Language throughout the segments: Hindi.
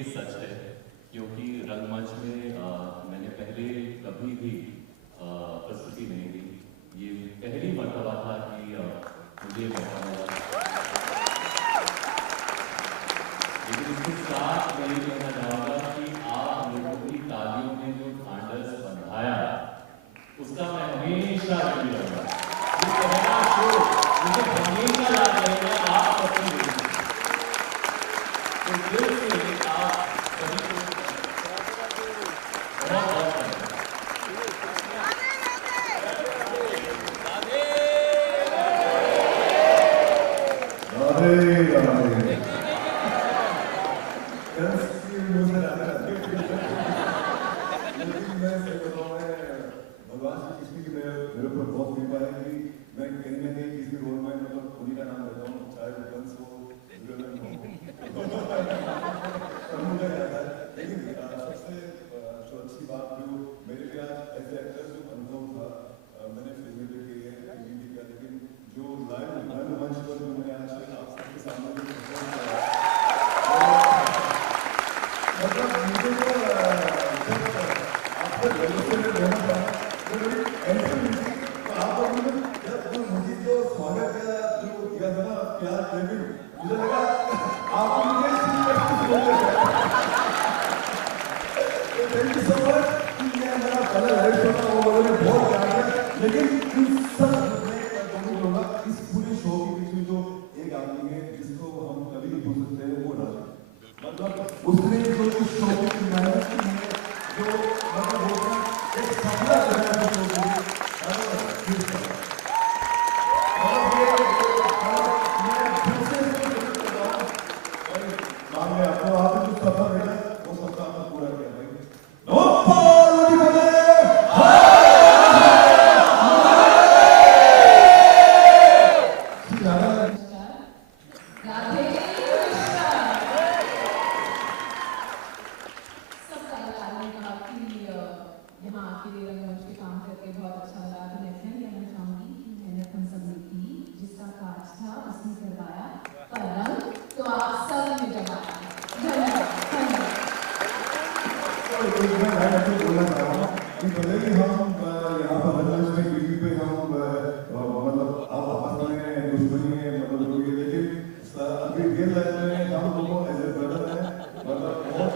ये सच है, क्योंकि रंगमंच में मैंने पहले कभी भी प्रस्तुति नहीं दी। ये पहली मर्तबा था कि मुझे मौका मिला। लेकिन इसके साथ मैं ये कहना चाहूँगा कि आप लोगों की तालियों ने जो ढांढस बंधाया, उसका मैं हमेशा ऋणी रहूँगा। ये पहला शो मुझे हमेशा याद रहेगा, आप सबके लिए। तो दिल से आप सभी को बहुत बहुत भगवान से किसी की मेरे ऊपर बहुत कृपा है कि मैं कहीं ना कहीं किसी रोल में मतलब उन्हीं का नाम लेता हूँ, चाहे वो कंस हो विलन हो। मुझे याद है, लेकिन सबसे जो अच्छी बात जो मेरे लिए आज ऐसे एक्टर जो अनुभव था, मैंने फिल्में भी की है, टीवी भी किया, लेकिन जो लाइव मंच पर जो मैंने आज आप सबके सामने जो परफॉर्म किया, मतलब मुझे तो आपको जल्दी से मैं बोलना चाहूँ मुझे जो स्वागत का जो किया था ना प्यार प्रेमी, मुझे लगा आप मुझे थैंक यू सो मच कि ये मेरा पहला लाइव शो था, वो मुझे बहुत प्यार दिया। लेकिन इन सब मैं कहूँगा इस पूरे शो के बीच में जो एक आदमी है जिसको हम कभी नहीं भूल सकते हैं, वो राजू। मतलब उसने जो इस शो की मेहनत की है, जो मतलब वो एक सपना बनाया था शो के लिए, आपको आपने जो सपना देखा वो सपना आपने पूरा किया भाई। यहाँ आके रंगमंच पे काम करके बहुत अच्छा लगा। तो मैं फिर कहना चाहूँगी कि मेहनत हम सब ने की, जिसका काज था उसने करवाया, पर रंग तो आप सब ने जमाया। धन्यवाद। बोलना चाहूँगा कि भले ही हम यहाँ पर रंगमंच में टीवी पे हम मतलब आप आपस में दुश्मनी है मतलब जो ये, लेकिन अभी रियल लाइफ में हम लोगों एज ए ब्रदर है, मतलब बहुत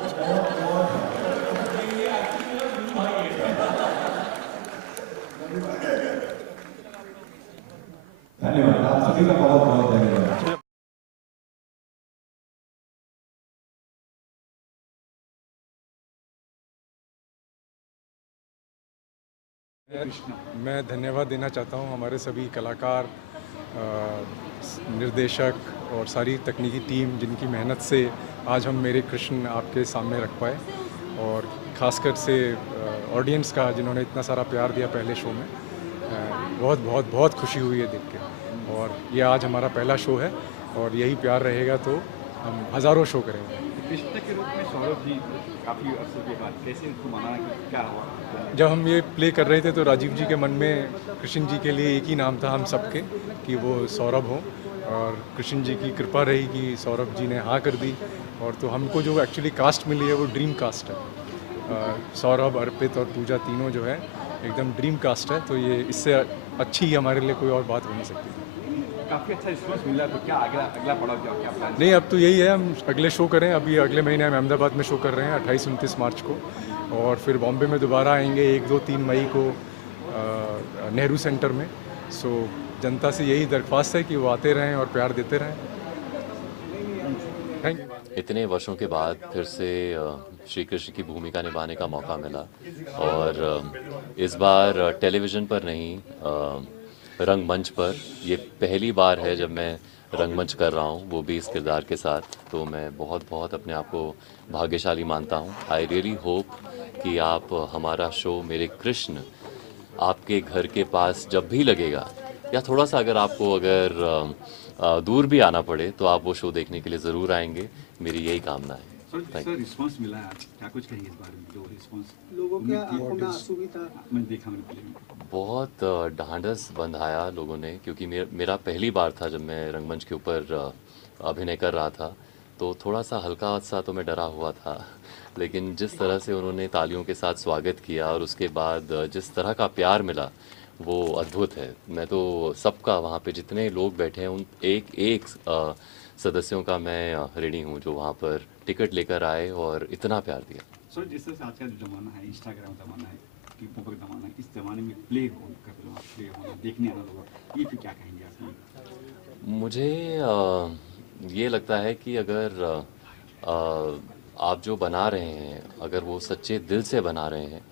धन्यवाद। आप सभी का बहुत बहुत धन्यवाद। मैं धन्यवाद देना चाहता हूं हमारे सभी कलाकार, निर्देशक और सारी तकनीकी टीम जिनकी मेहनत से आज हम मेरे कृष्ण आपके सामने रख पाए, और ख़ासकर से ऑडियंस का जिन्होंने इतना सारा प्यार दिया पहले शो में। बहुत बहुत बहुत खुशी हुई है देख के, और ये आज हमारा पहला शो है और यही प्यार रहेगा तो हम हज़ारों शो करेंगे। कृष्ण के रूप में सौरभ जी काफ़ी अर्से के बाद कैसे इनको मनाना, क्या हुआ? जब हम ये प्ले कर रहे थे तो राजीव जी के मन में कृष्ण जी के लिए एक ही नाम था हम सबके, कि वो सौरभ हों, और कृष्ण जी की कृपा रही कि सौरभ जी ने हाँ कर दी। और तो हमको जो एक्चुअली कास्ट मिली है वो ड्रीम कास्ट है। सौरभ, अर्पित और पूजा तीनों जो है एकदम ड्रीम कास्ट है, तो ये इससे अच्छी हमारे लिए कोई और बात हो नहीं सकती। काफ़ी अच्छा रिस्पॉन्स मिला, तो क्या अगला पड़ाव क्या प्लान? नहीं, अब तो यही है, हम अगले शो करें। अभी अगले महीने हम अहमदाबाद में शो कर रहे हैं 28-29 मार्च को, और फिर बॉम्बे में दोबारा आएंगे 1, 2, 3 मई को नेहरू सेंटर में। सो जनता से यही दरख्वास्त है कि वो आते रहें और प्यार देते रहें। Thank you. इतने वर्षों के बाद फिर से श्री कृष्ण की भूमिका निभाने का मौका मिला, और इस बार टेलीविज़न पर नहीं, रंगमंच पर। ये पहली बार है जब मैं रंगमंच कर रहा हूँ, वो भी इस किरदार के साथ। तो मैं बहुत बहुत अपने आप को भाग्यशाली मानता हूँ। आई रियली होप कि आप हमारा शो मेरे कृष्ण आपके घर के पास जब भी लगेगा, या थोड़ा सा अगर दूर भी आना पड़े, तो आप वो शो देखने के लिए ज़रूर आएंगे। मेरी यही कामना है। सर रिस्पांस मिला है आज, क्या कुछ कहेंगे इस बारे में? जो रिस्पांस लोगों के आंखों में आंसू भी था, मैंने देखा मैंने फिल्म में। बहुत ढांढस बंधाया लोगों ने, क्योंकि मेरा पहली बार था जब मैं रंगमंच के ऊपर अभिनय कर रहा था। तो थोड़ा सा हल्का सा तो मैं डरा हुआ था, लेकिन जिस तरह से उन्होंने तालियों के साथ स्वागत किया और उसके बाद जिस तरह का प्यार मिला वो अद्भुत है। मैं तो सबका वहाँ पे जितने लोग बैठे हैं उन एक एक सदस्यों का मैं ऋणी हूँ जो वहाँ पर टिकट लेकर आए और इतना प्यार दिया। सर जिस तरह से आज का जो ज़माना है, इंस्टाग्राम ज़माना है, टिकटॉक का ज़माना है, इस ज़माने में प्ले करना, प्ले होना, देखने आना लोग, ये फिर क्या कहेंगे आप? मुझे ये लगता है कि अगर आप जो बना रहे हैं अगर वो सच्चे दिल से बना रहे हैं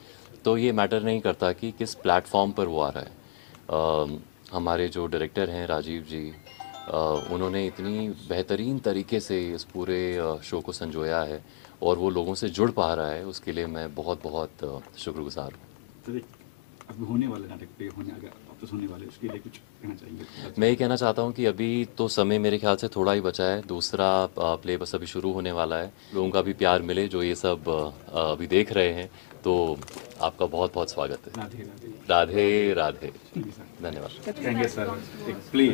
तो ये मैटर नहीं करता कि किस प्लेटफॉर्म पर वो आ रहा है। हमारे जो डायरेक्टर हैं राजीव जी, उन्होंने इतनी बेहतरीन तरीके से इस पूरे शो को संजोया है और वो लोगों से जुड़ पा रहा है, उसके लिए मैं बहुत बहुत शुक्रगुजार हूँ। तो अब होने वाले नाटक पे होने अगर वापस होने वाले उसके लिए कुछ कहना चाहेंगे? मैं ये कहना चाहता हूँ कि अभी तो समय मेरे ख्याल से थोड़ा ही बचा है, दूसरा प्ले बस अभी शुरू होने वाला है। लोगों का भी प्यार मिले जो ये सब अभी देख रहे हैं, तो आपका बहुत बहुत स्वागत है। राधे राधे। राधे राधे, धन्यवाद। कहेंगे सर एक प्ले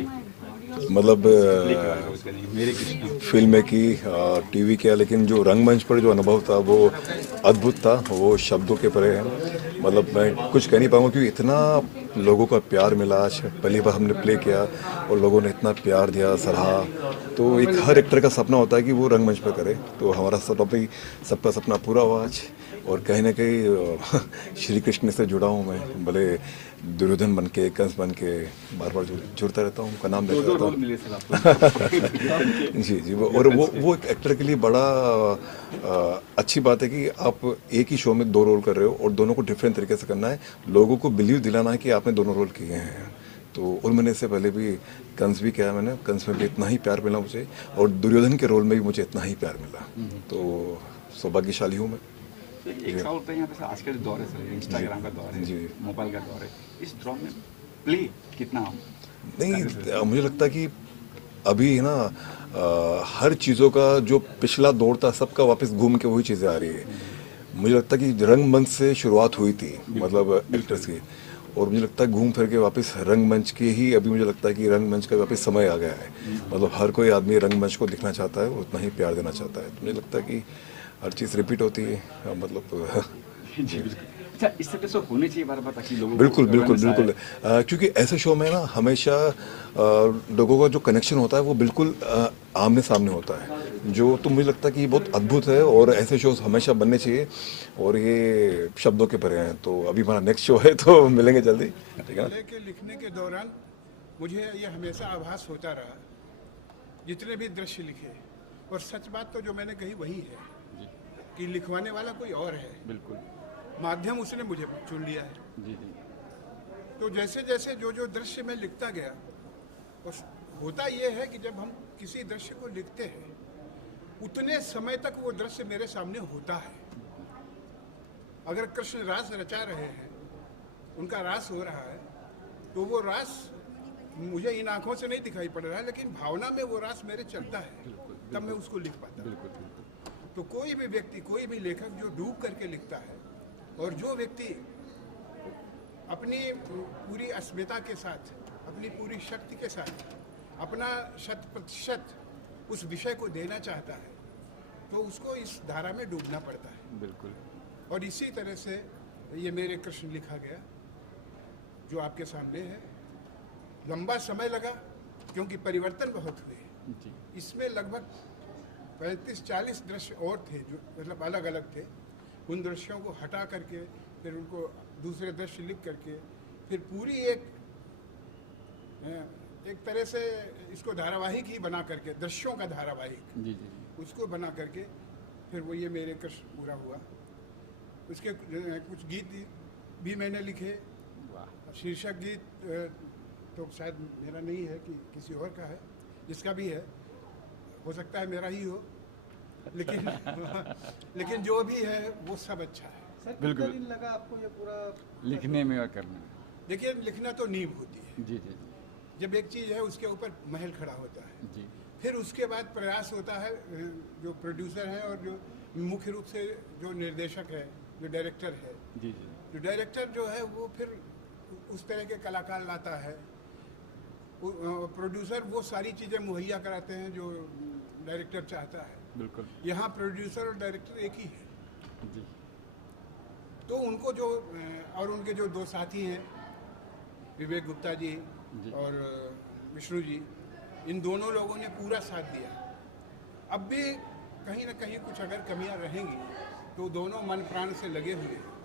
मतलब मेरे कृष्ण फिल्म की टीवी किया, लेकिन जो रंगमंच पर जो अनुभव था वो अद्भुत था, वो शब्दों के परे है। मतलब मैं कुछ कह नहीं पाऊंगा क्योंकि इतना लोगों का प्यार मिला। आज पहली बार हमने प्ले किया और लोगों ने इतना प्यार दिया, सराहा। तो एक हर एक्टर का सपना होता है कि वो रंगमंच पर करे, तो हमारा सपना भी, सबका सपना पूरा हुआ आज। और कहीं ना कहीं श्री कृष्ण से जुड़ा हूँ मैं, भले दुर्योधन बन के, कंस बन के बार बार जुड़ता रहता हूँ, उनका नाम लेता रहता हूँ। मिले सर आपको। जी जी, वो एक एक्टर के लिए बड़ा अच्छी बात है कि आप एक ही शो में दो रोल कर रहे हो और दोनों को डिफरेंट तरीके से करना है, लोगों को बिलीव दिलाना है कि आपने दोनों रोल किए हैं। तो उनमें से पहले भी कंस भी किया मैंने, कंस में भी इतना ही प्यार मिला मुझे और दुर्योधन के रोल में भी मुझे इतना ही प्यार मिला। तो सौभाग्यशाली हूँ मैं। एक सवाल होता है यहाँ पे सर, आज का जो दौर है सर, इंस्टाग्राम का दौर जी। है, मोबाइल का दौर है, इस दौर में प्ले कितना नहीं, मुझे लगता है कि अभी है ना हर चीज़ों का जो पिछला दौर था सबका वापस घूम के वही चीज़ें आ रही है। मुझे लगता है कि रंगमंच से शुरुआत हुई थी, मतलब एक्टर्स की, और मुझे लगता है घूम फिर के वापस रंगमंच के ही, अभी मुझे लगता है कि रंगमंच का वापस समय आ गया है। मतलब हर कोई आदमी रंगमंच को दिखना चाहता है, उतना ही प्यार देना चाहता है। तो मुझे लगता है कि हर चीज़ रिपीट होती है, मतलब अच्छा, इस तरह से होने चाहिए बार बार ताकि लोगों को बिल्कुल बिल्कुल awareness आए। बिल्कुल। क्योंकि ऐसे शो में ना हमेशा लोगों का जो कनेक्शन होता है वो बिल्कुल आमने सामने होता है, जो तो मुझे लगता है कि बहुत अद्भुत है और ऐसे शोज हमेशा बनने चाहिए और ये शब्दों के परे हैं। तो अभी हमारा नेक्स्ट शो है, तो मिलेंगे जल्दी, ठीक है ना। प्ले के लिखने के दौरान मुझे ये हमेशा आभास होता रहा, जितने भी दृश्य लिखे, और सच बात तो जो मैंने कही वही है कि लिखवाने वाला कोई और है, बिल्कुल माध्यम उसने मुझे चुन लिया है। जी जी तो जैसे जैसे जो दृश्य मैं लिखता गया, और होता ये है कि जब हम किसी दृश्य को लिखते हैं उतने समय तक वो दृश्य मेरे सामने होता है। अगर कृष्ण रास रचा रहे हैं, उनका रास हो रहा है, तो वो रास मुझे इन आंखों से नहीं दिखाई पड़ रहा है, लेकिन भावना में वो रास मेरे चलता है, तब मैं उसको लिख पाता हूँ। तो कोई भी व्यक्ति, कोई भी लेखक जो डूब करके लिखता है, और जो व्यक्ति अपनी पूरी अस्मिता के साथ, अपनी पूरी शक्ति के साथ अपना 100% उस विषय को देना चाहता है, तो उसको इस धारा में डूबना पड़ता है। बिल्कुल। और इसी तरह से ये मेरे कृष्ण लिखा गया, जो आपके सामने है। लंबा समय लगा क्योंकि परिवर्तन बहुत हुए। जी इसमें लगभग 35-40 दृश्य और थे जो मतलब अलग अलग थे। उन दृश्यों को हटा करके फिर उनको दूसरे दृश्य लिख करके फिर पूरी एक तरह से इसको धारावाहिक ही बना करके, दृश्यों का धारावाहिक जी जी उसको बना करके फिर वो ये मेरे कृष्ण पूरा हुआ। उसके कुछ गीत भी मैंने लिखे। शीर्षक गीत तो शायद मेरा नहीं है, कि किसी और का है, जिसका भी है, हो सकता है मेरा ही हो, लेकिन जो भी है वो सब अच्छा है। सर बिल्कुल। कितना दिन लगा आपको ये पूरा लिखने में और करने में? देखिए, लिखना तो नींव होती है। जी जी जब एक चीज़ है उसके ऊपर महल खड़ा होता है, जी फिर उसके बाद प्रयास होता है, जो प्रोड्यूसर है और जो मुख्य रूप से जो निर्देशक है, जो डायरेक्टर है, जी जी जो डायरेक्टर जो है वो फिर उस तरह के कलाकार लाता है। प्रोड्यूसर वो सारी चीज़ें मुहैया कराते हैं जो डायरेक्टर चाहता है। बिल्कुल यहाँ प्रोड्यूसर और डायरेक्टर एक ही है। जी। तो उनको जो और उनके जो दो साथी हैं विवेक गुप्ता जी जी। और विष्णु जी, इन दोनों लोगों ने पूरा साथ दिया। अब भी कहीं ना कहीं कुछ अगर कमियां रहेंगी तो दोनों मन प्राण से लगे हुए हैं।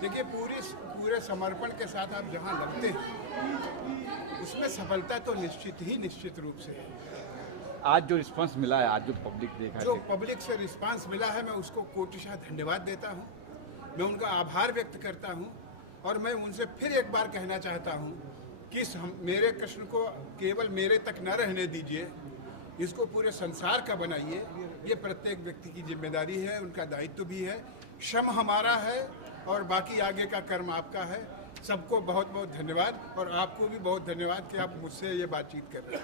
देखिए पूरे समर्पण के साथ आप जहां लगते हैं उसमें सफलता तो निश्चित रूप से है। आज जो रिस्पांस मिला है, आज जो पब्लिक देखा जो है, पब्लिक से रिस्पांस मिला है, मैं उसको कोटिशा धन्यवाद देता हूँ, मैं उनका आभार व्यक्त करता हूँ। और मैं उनसे फिर एक बार कहना चाहता हूँ कि मेरे कृष्ण को केवल मेरे तक न रहने दीजिए, इसको पूरे संसार का बनाइए। ये प्रत्येक व्यक्ति की जिम्मेदारी है, उनका दायित्व भी है। श्रम हमारा है और बाकी आगे का कर्म आपका है। सबको बहुत बहुत धन्यवाद और आपको भी बहुत धन्यवाद कि आप मुझसे ये बातचीत कर रहे हैं।